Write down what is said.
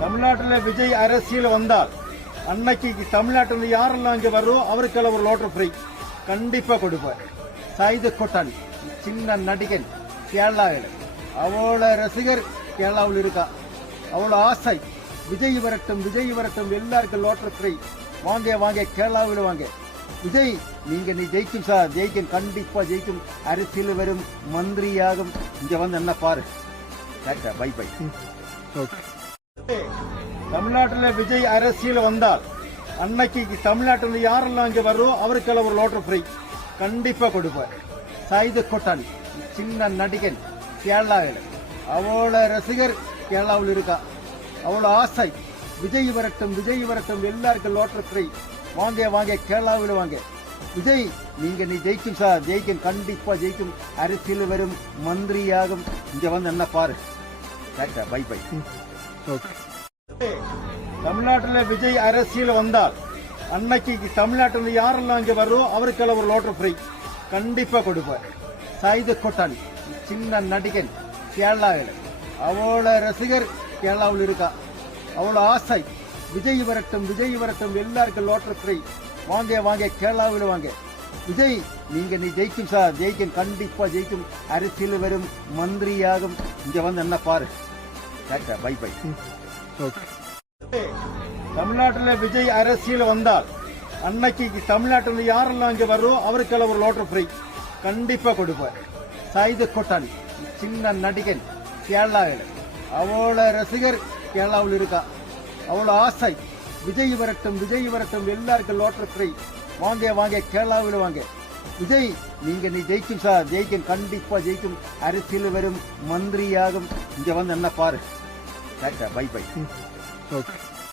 தமிழ்நாட்டில் விஜய் அரசியல் வந்தால் அன்னைக்கு தமிழ்நாட்டில் யாரெல்லாம் இங்கே வரும் அவருக்கெல்லாம் ஒரு லோட்டர் ஃப்ரீ கண்டிப்பா கொடுப்பார். சைது கொட்டான் சின்ன நடிகன் கேரளாவில், அவளோட ரசிகர் கேரளாவில் இருக்கா. அவளோட ஆசை விஜய் வரட்டும், விஜய் வரட்டும், எல்லாருக்கும் லோட்டர் ஃப்ரீ. வாங்க வாங்க கேரளாவில் வாங்க. விஜய் நீ ஜெயிக்கும் சார், ஜெயிக்கும், கண்டிப்பா ஜெயிக்கும், அரசியல் வரும், மந்திரியாகும். இங்க வந்து என்ன பாரு. Bye bye. தமிழ்நாட்டில் விஜய் அரசியல் வந்தால் அன்னைக்கு தமிழ்நாட்டில் யாரெல்லாம் இங்கே வரும் அவருக்கெல்லாம் ஒரு லோட்டர் ஃப்ரீ கண்டிப்பா கொடுப்பார். சைது கொட்டான் சின்ன நடிகன் கேரளாவில், அவளோட ரசிகர் கேரளாவில் இருக்கா. அவளோட ஆசை விஜய் வரட்டும், விஜய் வரட்டும், எல்லாருக்கும் லோட்டர் ஃப்ரீ. வாங்க வாங்க கேரளாவில் வாங்க. விஜய் நீ ஜெயிக்கும் சார், ஜெயிக்கும், கண்டிப்பா ஜெயிக்கும், அரசியல் வரும், மந்திரியாகும். இங்க வந்து என்ன பாரு. Bye bye. தமிழ்நாட்டில் விஜய் அரசியல் வந்தால் அன்னைக்கு தமிழ்நாட்டில் யாரெல்லாம் இங்கே வரும் அவருக்கெல்லாம் ஒரு லோட்டர் ஃப்ரீ கண்டிப்பா கொடுப்பார். சைது கொட்டான் சின்ன நடிகன் கேரளாவில், அவளோட ரசிகர் கேரளாவில் இருக்கா. அவளோட ஆசை விஜய் வரட்டும், விஜய் வரட்டும், எல்லாருக்கும் லோட்டர் ஃப்ரீ. வாங்க வாங்க கேரளாவில் வாங்க. விஜய் நீ ஜெயிக்கும் சார், ஜெயிக்கும், கண்டிப்பா ஜெயிக்கும், அரசியல் வரும், மந்திரியாகும். இங்க வந்து என்ன பாரு. Bye bye. தமிழ்நாட்டில் விஜய் அரசியல் வந்தால் அன்னைக்கு தமிழ்நாட்டில் யாரெல்லாம் இங்கே வரும் அவருக்கெல்லாம் ஒரு லோட்டர் ஃப்ரீ கண்டிப்பா கொடுப்பார். சைது கொட்டான் சின்ன நடிகன் கேரளாவில், அவளோட ரசிகர் கேரளாவில் இருக்கா. அவளோட ஆசை விஜய் வரட்டும், விஜய் வரட்டும், எல்லாருக்கும் லோட்டர் ஃப்ரீ. வாங்க வாங்க கேரளாவில் வாங்க. விஜய் நீ ஜெயிக்கும் சார், ஜெயிக்கும், கண்டிப்பா ஜெயிக்கும், அரசியல் வரும், மந்திரியாகும். இங்க வந்து என்ன பாரு. Bye by.